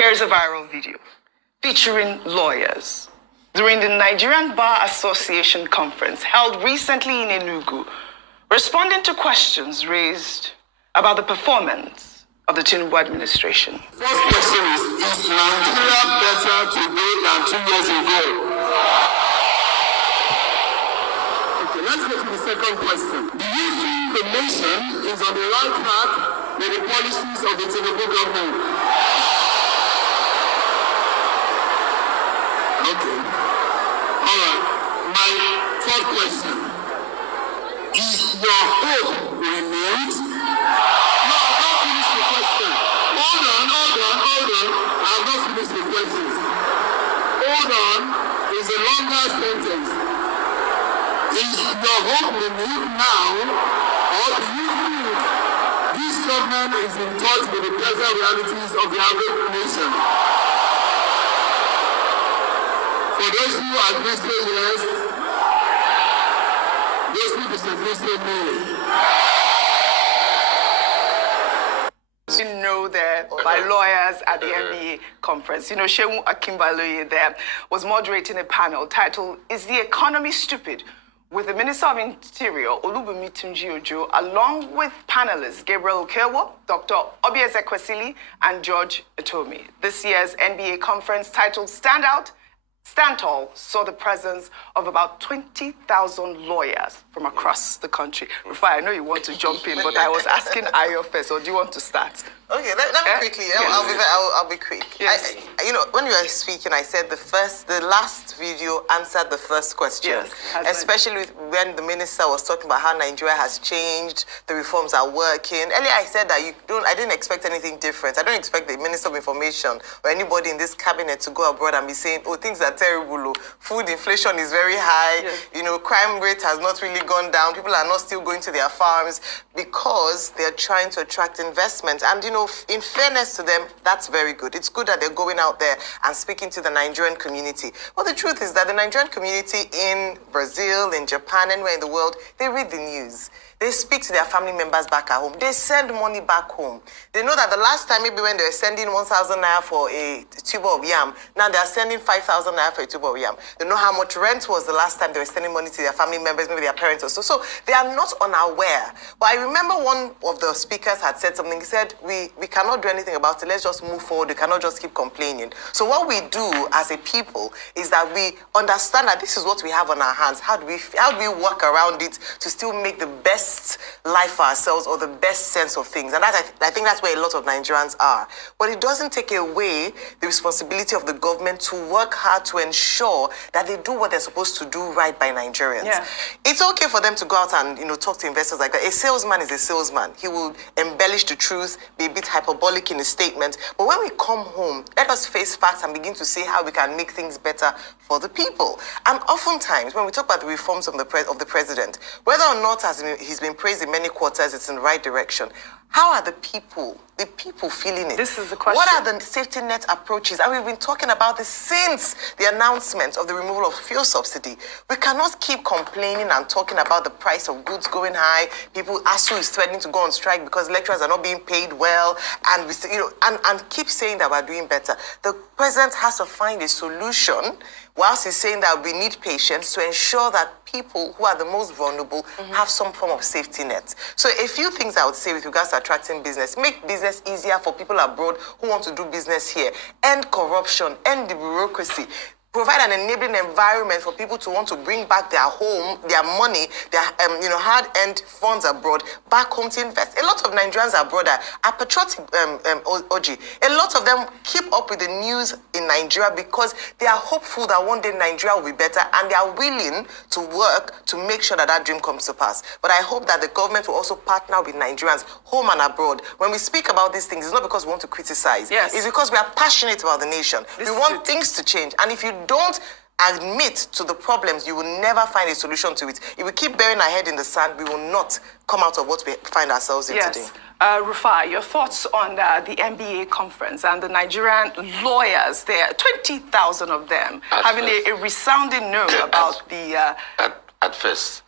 Here's a viral video featuring lawyers during the Nigerian Bar Association conference held recently in Enugu, responding to questions raised about the performance of the Tinubu administration. First question is Nigeria better today than 2 years ago? Okay, let's go to the second question. Do you think the nation is on the right track with the policies of the Tinubu government? Okay. All right. My third question. Is your hope renewed? No, I've not finished the question. Hold on. I've not finished the questions. Hold on. It's a longer sentence. Is your hope renewed now? Or do you think this government is in touch with the present realities of the average nation? For those who are administrative, yes, those who disagree, no. You know that by lawyers at the NBA conference. You know, Seun Akimbaloye there was moderating a panel titled, "Is the Economy Stupid?" with the Minister of Interior, Olubunmi Tunji-Ojo, along with panelists Gabriel Okewo, Dr. Obiezekwesili, and George Etomi. This year's NBA conference titled Stand Tall saw the presence of about 20,000 lawyers from across the country. Rufai, I know you want to jump in, but I was asking Ayo first, or do you want to start? Okay, let me quickly. I'll be quick. Yes. You know, when you were speaking, I said the last video answered the first question. Yes, especially when the minister was talking about how Nigeria has changed, the reforms are working. Earlier, I said that I didn't expect anything different. I don't expect the Minister of Information or anybody in this cabinet to go abroad and be saying, "Oh, things are terrible. Food inflation is very high. Yes. You know, crime rate has not really gone down. People are not still going to their farms," because they're trying to attract investment. And you know, in fairness to them, that's very good. It's good that they're going out there and speaking to the Nigerian community. But the truth is that the Nigerian community in Brazil, in Japan, anywhere in the world, they read the news. They speak to their family members back at home. They send money back home. They know that the last time, maybe when they were sending 1,000 naira for a tuber of yam, now they are sending 5,000 naira for a tuber of yam. They know how much rent was the last time they were sending money to their family members, maybe their parents or so. So they are not unaware. But I remember one of the speakers had said something. He said, we cannot do anything about it. Let's just move forward. We cannot just keep complaining. So what we do as a people is that we understand that this is what we have on our hands. How do we work around it to still make the best life for ourselves or the best sense of things? And that, I think that's where a lot of Nigerians are. But it doesn't take away the responsibility of the government to work hard to ensure that they do what they're supposed to do right by Nigerians. Yeah. It's okay for them to go out and, you know, talk to investors like that. A salesman is a salesman. He will embellish the truth, be a bit hyperbolic in his statement. But when we come home, let us face facts and begin to see how we can make things better for the people. And oftentimes, when we talk about the reforms of the president, whether or not he's been praised in many quarters, it's in the right direction. How are the people feeling it? This is the question. What are the safety net approaches? And we've been talking about this since the announcement of the removal of fuel subsidy. We cannot keep complaining and talking about the price of goods going high. ASU is threatening to go on strike because lecturers are not being paid well, and we, you know, and keep saying that we're doing better. The president has to find a solution, whilst he's saying that we need patience to ensure that people who are the most vulnerable have some form of safety net. So a few things I would say with regards to attracting business: make business easier for people abroad who want to do business here, end corruption, end the bureaucracy, provide an enabling environment for people to want to bring back their home, their money, their hard-earned funds abroad, back home to invest. A lot of Nigerians abroad are patriotic, Oji. A lot of them keep up with the news in Nigeria because they are hopeful that one day Nigeria will be better, and they are willing to work to make sure that that dream comes to pass. But I hope that the government will also partner with Nigerians, home and abroad. When we speak about these things, it's not because we want to criticize. Yes. It's because we are passionate about the nation. We want things to change. And if you don't admit to the problems, you will never find a solution to it. If we keep burying our head in the sand, we will not come out of what we find ourselves in today. Rufai, your thoughts on the NBA conference and the Nigerian lawyers there, 20,000 of them, having a resounding no about the... At first,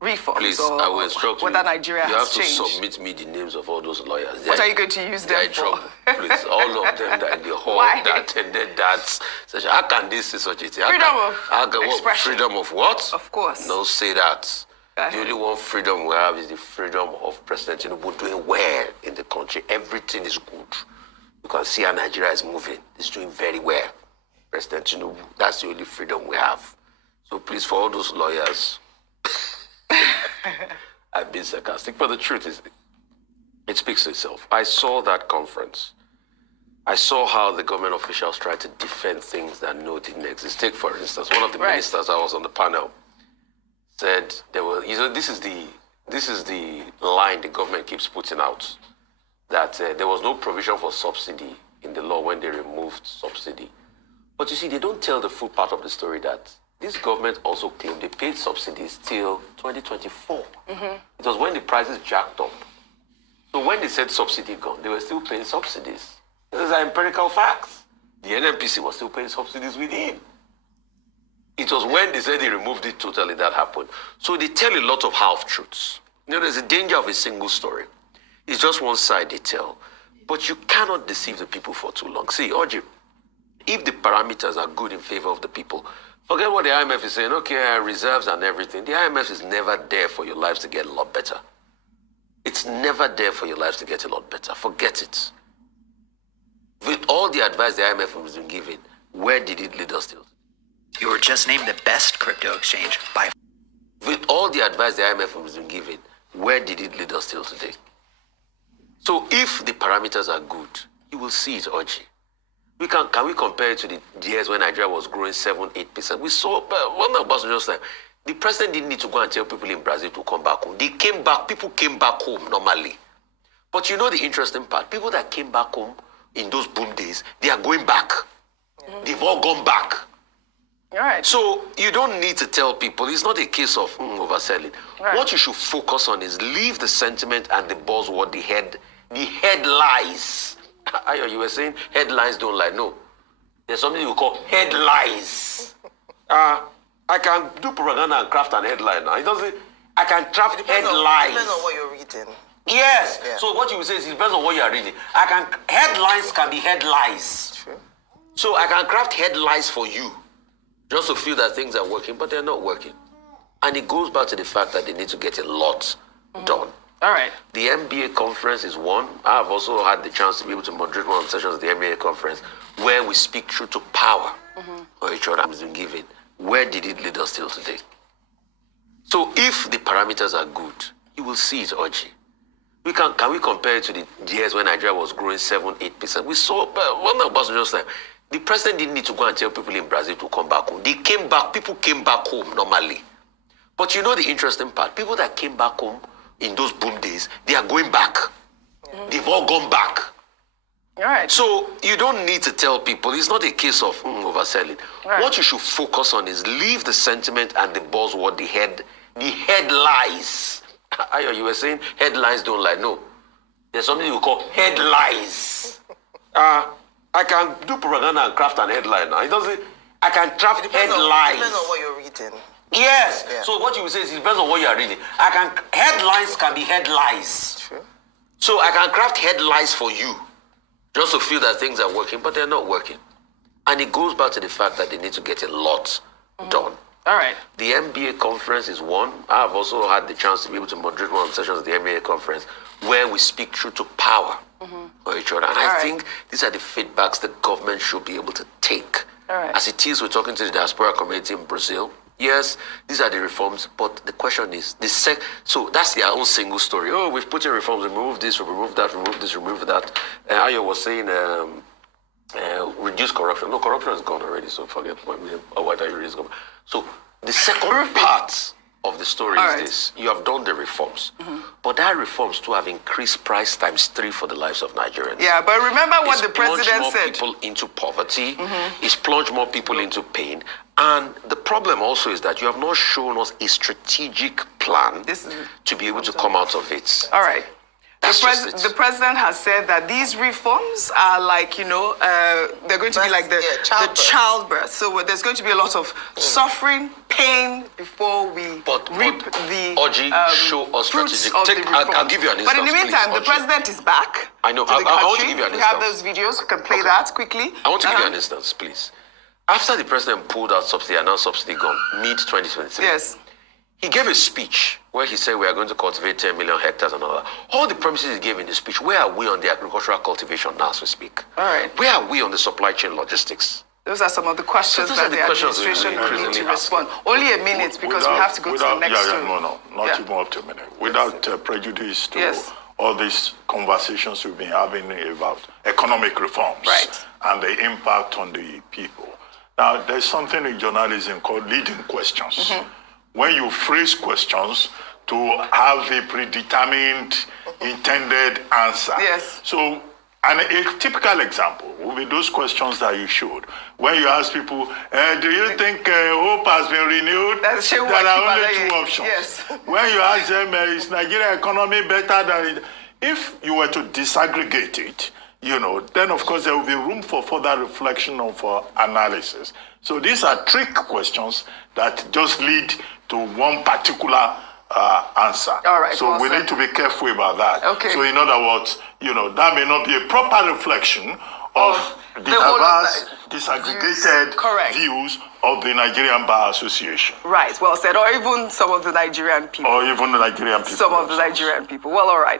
reforms, please, or I will instruct whether you. Nigeria You has have to changed. submit me the names of all those lawyers. What are you going to use them for? Please, all of them. them that in the hall Why? that attended that session. How can they say such a thing? Expression. Freedom of what? Of course. No, say that. The only one freedom we have is the freedom of President Tinubu doing well in the country. Everything is good. You can see how Nigeria is moving. It's doing very well. President Tinubu, that's the only freedom we have. So please, for all those lawyers, I've been sarcastic, but the truth is, it speaks to itself. I saw that conference. I saw how the government officials tried to defend things that didn't exist. Take, for instance, one of the ministers I was on the panel said there were, this is the line the government keeps putting out, that there was no provision for subsidy in the law when they removed subsidy. But you see, they don't tell the full part of the story that this government also claimed they paid subsidies till 2024. It was when the prices jacked up. So when they said subsidy gone, they were still paying subsidies. These are empirical facts. The NNPC was still paying subsidies within. It was when they said they removed it totally that happened. So they tell a lot of half-truths. There's a danger of a single story. It's just one side they tell. But you cannot deceive the people for too long. See, Oji, if the parameters are good in favor of the people, forget what the IMF is saying, okay, reserves and everything. The IMF is never there for your lives to get a lot better. It's never there for your lives to get a lot better. Forget it. With all the advice the IMF has been giving, where did it lead us to? You were just named the best crypto exchange by... With all the advice the IMF has been giving, where did it lead us till today? So if the parameters are good, you will see it, Oji. Can we compare it to the years when Nigeria was growing 7-8%? We saw, one of us just like, the president didn't need to go and tell people in Brazil to come back home. They came back, people came back home normally. But you know the interesting part, people that came back home in those boom days, they are going back. They've all gone back. Right. So you don't need to tell people. It's not a case of overselling. Right. What you should focus on is leave the sentiment and the buzzword, the head lies. You were saying headlines don't lie. No. There's something you call head lies. I can do propaganda and craft an headline now. It doesn't. I can craft headlines. Depends on what you're reading. Yes. Yeah. So what you say is it depends on what you are reading. Headlines can be headlines. True. So I can craft headlines for you, just to feel that things are working, but they're not working. And it goes back to the fact that they need to get a lot done. All right. The MBA conference is one. I've also had the chance to be able to moderate one of the sessions of the MBA conference where we speak truth to power for each other has been given. Where did it lead us till today? So if the parameters are good, you will see it, Oji. Can we compare it to the years when Nigeria was growing 7-8%? We saw, one of us just like, the president didn't need to go and tell people in Brazil to come back home. They came back, people came back home normally. But you know the interesting part, people that came back home in those boom days, they are going back. They've all gone back. All right. So you don't need to tell people. It's not a case of overselling. Right. What you should focus on is leave the sentiment and the buzzword, the head lies. You were saying headlines don't lie. No. There's something you call head lies. I can do propaganda and craft an headline now. It doesn't. I can craft headlines. Depends on what you're reading. Yes. Yeah. So what you say is it depends on what you are reading. Headlines can be headlines. True. So I can craft headlines for you, just to feel that things are working, but they're not working. And it goes back to the fact that they need to get a lot done. All right. The MBA conference is one. I've also had the chance to be able to moderate one of the sessions of the MBA conference where we speak truth to power for each other. And I think these are the feedbacks the government should be able to take. All right. As it is, we're talking to the diaspora community in Brazil. Yes, these are the reforms, but the question is, so that's their own single story. Oh, we've put in reforms, we remove this, we remove that, remove this, remove that. Ayo was saying, reduce corruption. No, corruption is gone already, so forget what are you raising. So the second part of the story is this. You have done the reforms, but that reforms too have increased price times 3 for the lives of Nigerians. Yeah, but remember what It's the president more said. People into poverty. It's plunged more people into pain. And the problem also is that you have not shown us a strategic plan to be able to come out of it. All right. The president has said that these reforms are like, they're going to be like the childbirth. So there's going to be a lot of suffering, pain before we reap the show us fruits of the reforms. I'll give you an instance. But in the meantime, the president is back. I know. To the country. I want to give you an instance. We have those videos. We can play that quickly. I want to give you an instance, please. After the president pulled out subsidy, announced subsidy gone, mid-2023. Yes. He gave a speech where he said we are going to cultivate 10 million hectares and all that. All the promises he gave in the speech, where are we on the agricultural cultivation now as we speak? All right. Where are we on the supply chain logistics? Those are some of the questions that the administration will need to respond. Only a minute because we have to go to the next one. Not even up to a minute. Without prejudice to all these conversations we've been having about economic reforms and the impact on the people. Now, there's something in journalism called leading questions. When you phrase questions to have a predetermined intended answer. Yes. So, and a typical example will be those questions that you showed. When you ask people, do you think hope has been renewed? There are only two options. Yes. When you ask them, is Nigeria economy better than it? If you were to disaggregate it, then of course there will be room for further reflection and for analysis. So these are trick questions that just lead to one particular answer. All right. So we need to be careful about that. Okay. So in other words, that may not be a proper reflection of the diverse, disaggregated views of the Nigerian Bar Association. Right. Well said. Or even some of the Nigerian people. Or even the Nigerian people. Some of the Nigerian people. Well, all right.